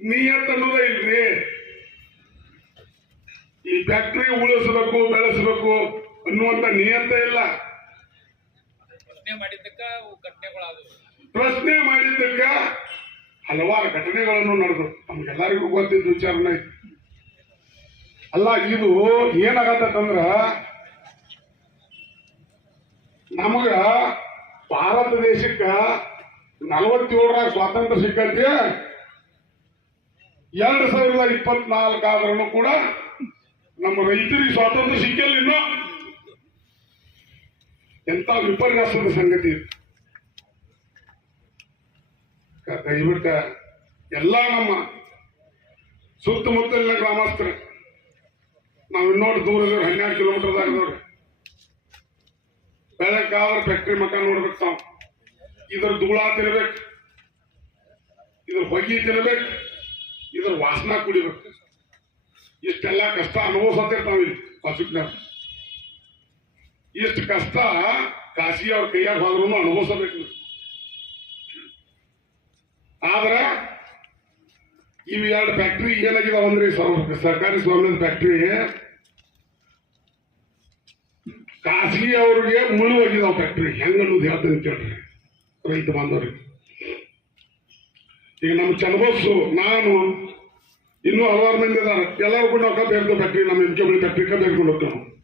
ನಿಯತ್ ಅನ್ನೋದೇ ಇಲ್ರಿ. ಈ ಫ್ಯಾಕ್ಟ್ರಿ ಉಳಿಸ್ಬೇಕು ಬೆಳೆಸಬೇಕು ಅನ್ನುವಂತ ನಿಯತ್ತ ಇಲ್ಲ. ಪ್ರಶ್ನೆ ಮಾಡಿದ್ದಕ್ಕ ಪ್ರಶ್ನೆ ಹಲವಾರು ಘಟನೆಗಳನ್ನು ನಡೆದು ನಮ್ಗೆಲ್ಲರಿಗೂ ಗೊತ್ತಿದ್ದ ವಿಚಾರನೆ ಅಲ್ಲ ಇದು ಏನಾಗತ್ತಂದ್ರ ನಮಗ ಭಾರತ ದೇಶಕ್ಕ ನಲವತ್ತೇಳರಾಗ ಸ್ವಾತಂತ್ರ್ಯ ಸಿಕ್ಕಂತೆ ಎರಡ್ ಸಾವಿರದ ಇಪ್ಪತ್ನಾಲ್ಕು ಆದ್ರೂ ಕೂಡ ನಮ್ಮ ರೈತರಿಗೆ ಸ್ವಾತಂತ್ರ್ಯ ಸಿಕ್ಕಿಲ್ಲ ಇನ್ನು. ಎಂತ ವಿಪರ್ಯಾಸದ ಸಂಗತಿ. ದಯವಿಟ್ಟು ಎಲ್ಲ ನಮ್ಮ ಸುತ್ತಮುತ್ತಲಿನ ಗ್ರಾಮಸ್ಥರು, ನಾವು ಇನ್ನೋಡು ದೂರ ಇದ್ರೆ ಹನ್ನೆರಡು ಕಿಲೋಮೀಟರ್ದಾಗ ಇದಾವ್ರಿ ಬೆಳಕಾದ್ರೆ ಫ್ಯಾಕ್ಟ್ರಿ ಮಕ್ಕ ನೋಡ್ಬೇಕು ನಾವು ಇದ್ರ ಧೂಳ ತಿನ್ಬೇಕು. ಇದ್ರ ಹೊಗೆ ತಿನ್ಬೇಕು. ಇದ್ರ ವಾಸನ ಕುಡಿಬೇಕು. ಇಷ್ಟೆಲ್ಲ ಕಷ್ಟ ಅನುಭವಿಸತ್ತಿರ್ತಾವ ಇಲ್ಲಿ ಹಾಸ್ಪಿಟ್ಲಾಗ ಇಷ್ಟು ಕಷ್ಟ ಕಾಶಿ ಅವ್ರ ಕೈಯಾಗ ಹೋದ್ರೂ ಅನುಭವಿಸಬೇಕು. ಆದ್ರೆ ಇವ್ ಎರಡು ಫ್ಯಾಕ್ಟ್ರಿ ಏನಾಗಿದಾವ ಅಂದ್ರೆ ಸರ್ಕಾರಿ ಸ್ವಾಮ್ಯದ ಫ್ಯಾಕ್ಟ್ರಿ ಖಾಸಗಿ ಅವ್ರಿಗೆ ಮುಳು ಹೋಗಿದಾವ ಫ್ಯಾಕ್ಟ್ರಿ ಹೆಂಗ ಅನ್ನೋದು ಹೇಳ್ತೀನಿ ಕೇಳ್ರಿ. ರೈತ ಬಾಂಧವ್ರಿಗೆ. ಈಗ ನಮ್ಮ ಚನ್ನಬಸ್ಸು ನಾನು ಇನ್ನೂ ಹಲವಾರು ಮಂದಿ ಇದಾರೆ ಎಲ್ಲರೂ ಕೂಡ ನಾವು ಬೇರ್ದು ಫ್ಯಾಕ್ಟ್ರಿ ನಮ್ಮ ಎಂ ಕೆ ಫ್ಯಾಕ್ಟ್ರಿ ಬೇರ್ಕೊಂಡು ಹೋಗ್ತೇವೆ ನಾವು